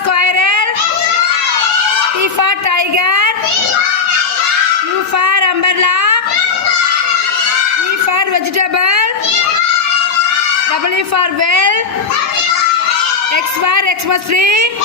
squirrel. T for tiger. U for umbrella. E for vegetable. W for well. X for Xmas tree.